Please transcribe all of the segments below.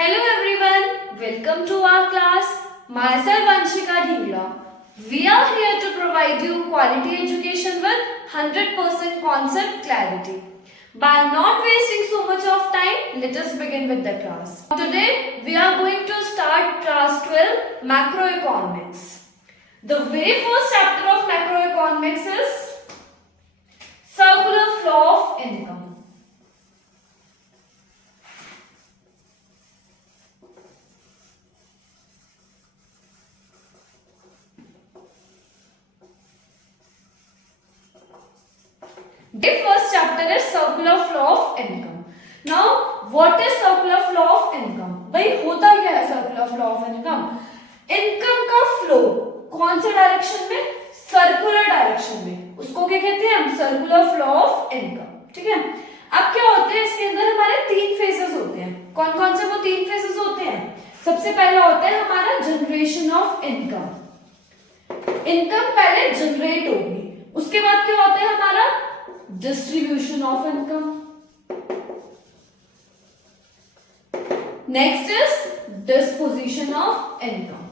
Hello everyone, welcome to our class. Myself Anshika Dhingla. We are here to provide you quality education with 100% concept clarity. By not wasting so much of time, let us begin with the class. Today we are going to start class 12 macroeconomics. The very first chapter of macroeconomics is circular flow of income. The first chapter is circular flow of income. Now, what is circular flow of income? भाई होता क्या है circular flow of income? Income का flow कौन से direction में? Circular direction में. उसको क्या कहते हैं हम? Circular flow of income. ठीक है. अब क्या होते हैं इसके अंदर हमारे तीन फेजेस होते हैं. कौन कौन से वो तीन फेजेस होते हैं? सबसे पहला होता है हमारा जनरेशन ऑफ इनकम. इनकम पहले जनरेट होगी, उसके बाद क्या होता है हमारा distribution of income. Next is disposition of income.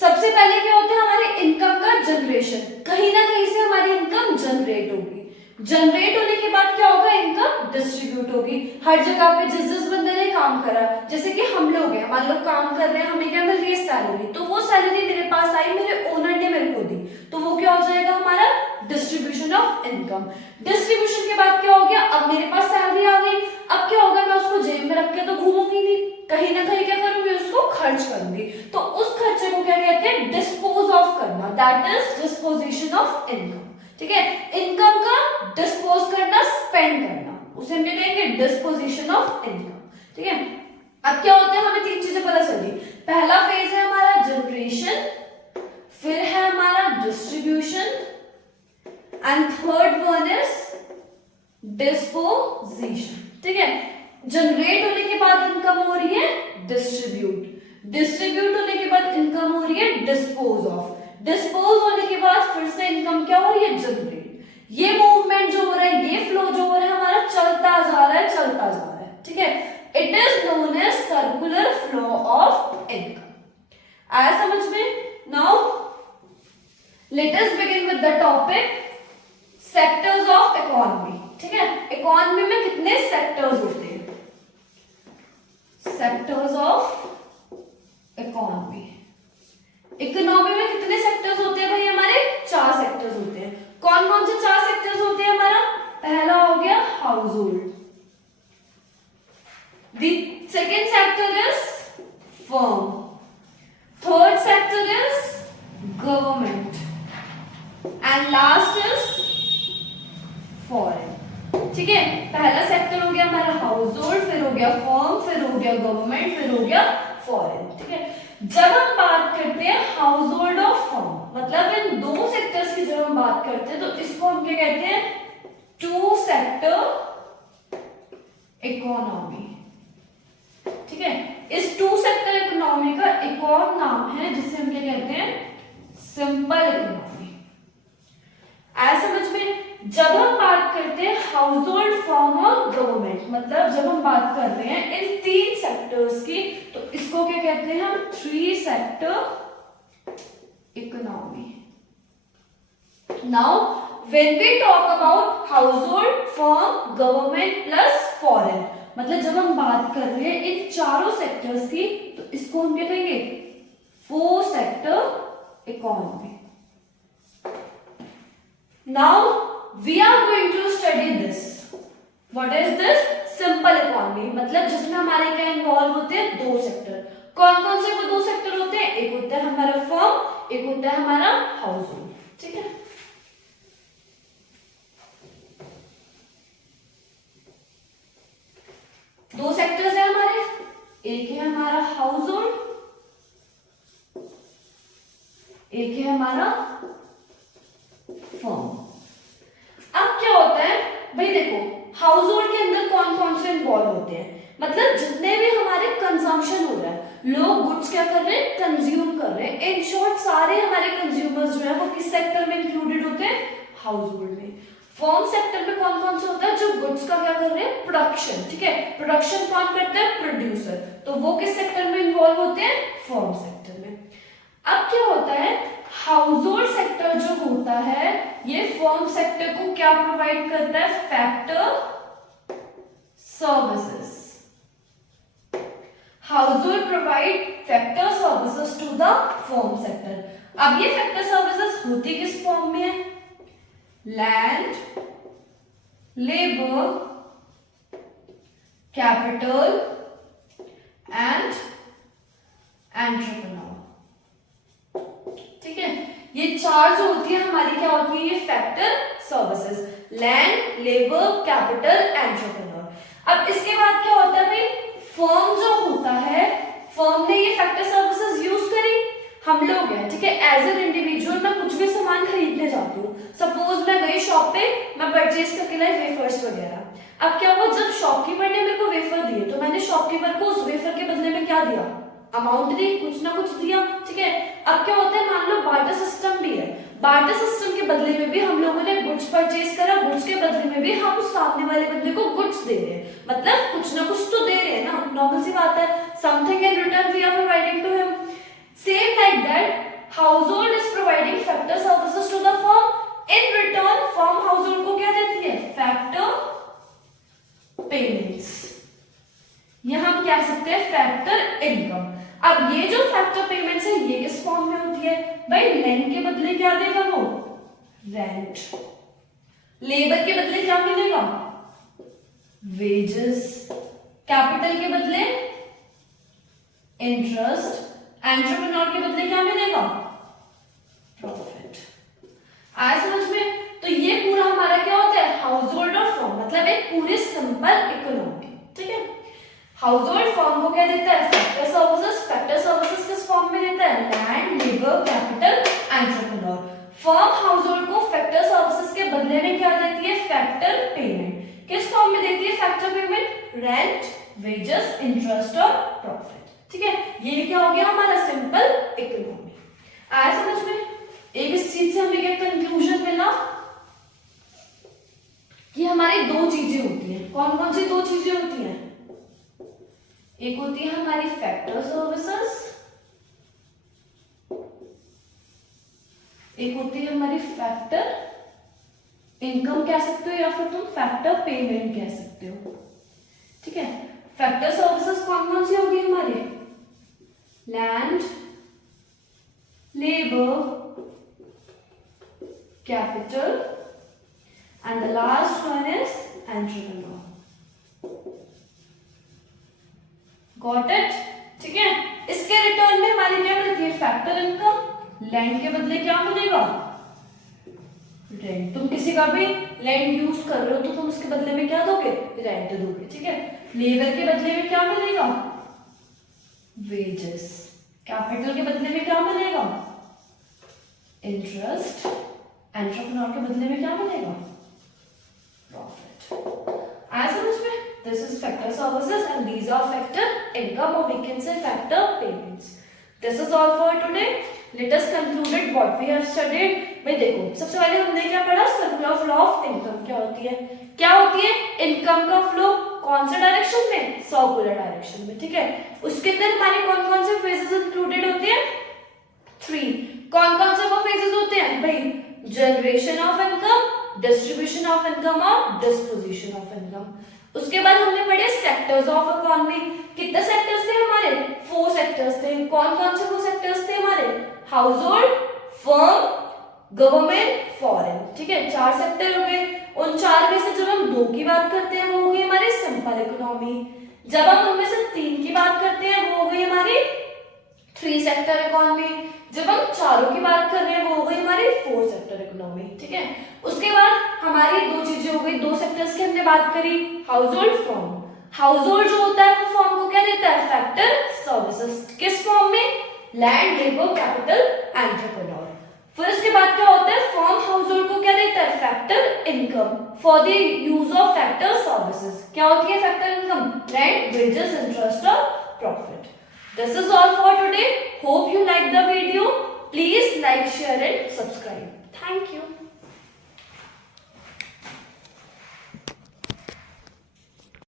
सबसे पहले क्या होता है हमारे इनकम का जनरेशन. कहीं ना कहीं से हमारी इनकम जनरेट होगी. जनरेट होने के बाद क्या होगा? इनकम डिस्ट्रीब्यूट होगी. हर जगह पे जिस जिस बंदे ने काम करा, जैसे कि हम लोग हैं, मान लो काम कर रहे हैं, हमें क्या मिल रही है? सैलरी. तो वो सैलरी मेरे पास आई, मेरे ओनर ने मेरे को दी, तो वो क्या हो जाएगा हमारा? Distribution of income. डिस्ट्रीब्यूशन के बाद क्या हो गया? अब मेरे पास सैलरी आ गई. अब क्या होगा? मैं उसको जेब में रख के तो घूमूंगी नहीं, कहीं ना कहीं क्या करूंगी? उसको खर्च करूंगी. तो उस खर्चे को क्या कहते हैं? डिस्पोज ऑफ करना. That is disposition of income. ठीक है. इनकम का डिस्पोज करना, स्पेंड करना, उसे हम क्या कहेंगे? Disposition of income. ठीक है. अब क्या होता है? हमें तीन चीजें पता चली. पहला फेज है हमारा जनरेशन, फिर है हमारा distribution, and third one is disposition. ठीक है. जनरेट होने के बाद इनकम हो रही है डिस्ट्रीब्यूट. डिस्ट्रीब्यूट होने के बाद इनकम हो रही है डिस्पोज ऑफ. डिस्पोज होने के बाद फिर से इनकम क्या हो रही है? जनरेट. ये मूवमेंट जो हो रहा है, ये फ्लो जो हो रहा है हमारा, चलता जा रहा है, चलता जा रहा है. ठीक है. It is known as circular flow of income. आया समझ में? Now let us begin with the topic sectors of economy. ठीक है. इकोनॉमी में कितने सेक्टर्स होते हैं? Sectors of economy. इकोनॉमी में कितने सेक्टर्स होते हैं भाई? हमारे 4 सेक्टर्स होते हैं. कौन कौन से 4 सेक्टर्स होते हैं हमारा? पहला हो गया house hold. The second sector is firm. Third sector is government, and last is foreign. ठीक है. पहला सेक्टर हो गया हमारा हाउस होल्ड, फिर हो गया फर्म, फिर हो गया गवर्नमेंट, फिर हो गया फॉरेन. ठीक है. जब हम बात करते हैं हाउस होल्ड और फर्म, मतलब इन दो सेक्टर्स की जब हम बात करते हैं, तो इसको हम क्या कहते हैं? Two sector economy. ठीक है. इस टू सेक्टर इकोनॉमी का एक और नाम है जिसे हम क्या कहते हैं? Simple economy. ऐसा समझ में? जब हम बात करते हैं हाउस होल्ड, फर्म और गवर्नमेंट, मतलब जब हम बात कर रहे हैं इन 3 सेक्टर्स की, तो इसको क्या कहते हैं हम? 3 sector economy. Now when we talk about household, firm, government plus foreign, मतलब जब हम बात कर रहे हैं इन चारों सेक्टर्स की, तो इसको हम क्या कहेंगे? 4 sector economy. Now we are going to study this. What is this? Simple economy. मतलब जिसमें हमारे क्या इन्वॉल्व होते हैं? 2 सेक्टर. कौन कौन से वो 2 सेक्टर होते हैं? एक होता है हमारा फर्म, एक होता है हमारा हाउस होल्ड. ठीक है. दो सेक्टर्स है हमारे. एक है हमारा हाउस होल्ड, एक है हमारा फर्म. अब क्या होता है भाई? देखो, हाउस होल्ड के अंदर कौन कौन से इन्वॉल्व होते हैं? मतलब जितने भी हमारे कंजम्पशन हो रहा है, लोग गुड्स क्या कर रहे हैं? कंज्यूम कर रहे हैं. इन शॉर्ट सारे हमारे कंज्यूमर्स जो है वो किस सेक्टर में इंक्लूडेड होते हैं? हाउस होल्ड में. फर्म सेक्टर में कौन कौन से होता है, जो गुड्स का क्या कर रहे हैं, प्रोडक्शन, ठीक है, प्रोडक्शन कौन करता है, प्रोड्यूसर, तो वो किस सेक्टर में इन्वॉल्व होते हैं, फर्म सेक्टर में। अब क्या होता है, हाउस होल्ड सेक्टर जो होता है ये फर्म सेक्टर को क्या प्रोवाइड करता है, factor services. Household provide factor services to the firm sector. अब ये फैक्टर सर्विसेज होती किस फॉर्म में है, land, labour, capital and entrepreneur, ठीक है, ये चार जो होती है हमारी क्या होती है, ये factor services, land, labour, capital, entrepreneur. अब इसके बाद क्या होता है भाई, फर्म जो होता है, फर्म ने ये फैक्टर सर्विसेज यूज करी, हम लोग हैं, ठीक है, एज एन इंडिविजुअल मैं कुछ भी सामान खरीदने जाती हूँ, सपोज मैं गई शॉप पे, मैं परचेज करके लाई वेफर्स वगैरह। अब क्या हुआ, जब शॉपकीपर ने मेरे को वेफर दिए तो मैंने शॉपकीपर को उस वेफर के बदले में क्या दिया, अमाउंट दी, कुछ ना कुछ दिया, ठीक है। अब क्या होता है, मान लो बार्टर सिस्टम भी है, बार्टर सिस्टम के बदले में भी हम लोगों ने गुड्स परचेज करा, गुड्स के बदले में भी हम उस सामने वाले बंदे को गुड्स दे रहे हैं, मतलब कुछ ना कुछ तो दे रहे हैं ना, नॉर्मल सी बात है, something in return we are providing to him. Same like that household is providing factor services to the firm, in return firm household को क्या देती है, फैक्टर पेमेंट्स, यहां हम कह सकते हैं फैक्टर इनकम। अब ये जो फैक्टर पेमेंट्स है ये किस फॉर्म में होती है, भाई लैंड के बदले क्या देगा वो, रेंट, लेबर के बदले क्या मिलेगा, वेजेस, कैपिटल के बदले इंटरेस्ट, एंटरप्रेन्योर के बदले क्या मिलेगा, प्रॉफिट। आया समझ में, तो ये पूरा हमारा क्या होता है, हाउस होल्ड और फर्म, मतलब एक पूरी सिंपल इकोनॉमी, ठीक है। हाउस होल्ड फर्म को क्या देता है, फैक्टर सर्विसेज, फैक्टर सर्विसेज किस फॉर्म में देता है, land, labour, capital, entrepreneur. Firm house hold को फैक्टर सर्विसेज के बदले में क्या देती है, फैक्टर पेमेंट, किस फॉर्म में देती है factor payment, rent, wages, interest और प्रॉफिट, ठीक है। ये क्या हो गया हमारा सिंपल इकोनॉमी। आया समझ में, एक इस चीज से हमें क्या कंक्लूजन मिला कि हमारी दो चीजें होती हैं, कौन कौन सी दो चीजें होती हैं, एक होती है हमारी फैक्टर सर्विसेज, एक होती है हमारी फैक्टर इनकम कह सकते हो या फिर तुम फैक्टर पेमेंट कह सकते हो, ठीक है। फैक्टर सर्विसेज कौन कौन सी होगी हमारी, land, labour, capital and the last one is entrepreneur. Got it, ठीक है। इसके रिटर्न में हमारी क्या मिलती है, फैक्टर इनकम, लैंड के बदले क्या मिलेगा, रेंट, तुम किसी का भी लैंड यूज कर रहे हो तो तुम उसके बदले में क्या दोगे, रेंट दोगे, ठीक है। लेबर के बदले में क्या मिलेगा, वेजेस, कैपिटल के बदले में क्या मिलेगा, इंटरेस्ट, एंटरप्रेन्योर के बदले में क्या मिलेगा, प्रॉफिट। आया समझ में, this is factor services and these are factor income or we can say factor payments. This is all for today. Let us conclude what we have studied. भाई देखो, सबसे पहले हमने क्या पढ़ा, सर्कुलर फ्लो ऑफ इनकम क्या होती है, क्या होती है, इनकम का फ्लो कौन से डायरेक्शन में, सर्कुलर डायरेक्शन में, ठीक है। उसके अंदर हमारे कौन कौन से फेजेस इंक्लूडेड होते हैं, 3। कौन कौन से वो फेजेस होते हैं भाई, generation of income, distribution of income और डिस्पोजिशन ऑफ इनकम। उसके बाद हमने पढ़े सेक्टर्स ऑफ इकोनॉमी, कितने सेक्टर्स थे हमारे, 4 सेक्टर्स थे। कौन कौन से वो सेक्टर्स थे हमारे, house hold, firm, government, foreign, ठीक है, 4 सेक्टर हो गए। उन 4 में से जब हम 2 की बात करते हैं वो हो गई हमारी सिंपल इकोनॉमी, जब हम उनमें से 3 की बात करते हैं वो हो गई हमारी 3 सेक्टर इकोनॉमी, जब हम चारों की बात कर रहे हैं वो हो गई हमारी 4 सेक्टर इकोनॉमी, ठीक है। उसके बाद हमारी 2 चीजें हो गई, 2 सेक्टर्स की हमने बात करी, house hold, firm. House hold जो होता है वो फर्म को क्या देता है, फैक्टर सर्विसेज, किस फॉर्म में, लैंड, लेबर, कैपिटल, एंटरप्रेन्योर। फिर इसके बाद क्या होता है, फर्म हाउस होल्ड को क्या देता है, factor income for the use of factor services. क्या होती है factor income, rent, wages, interest और profit. This is all for today. Hope you like the video. Please like, share and subscribe. Thank you.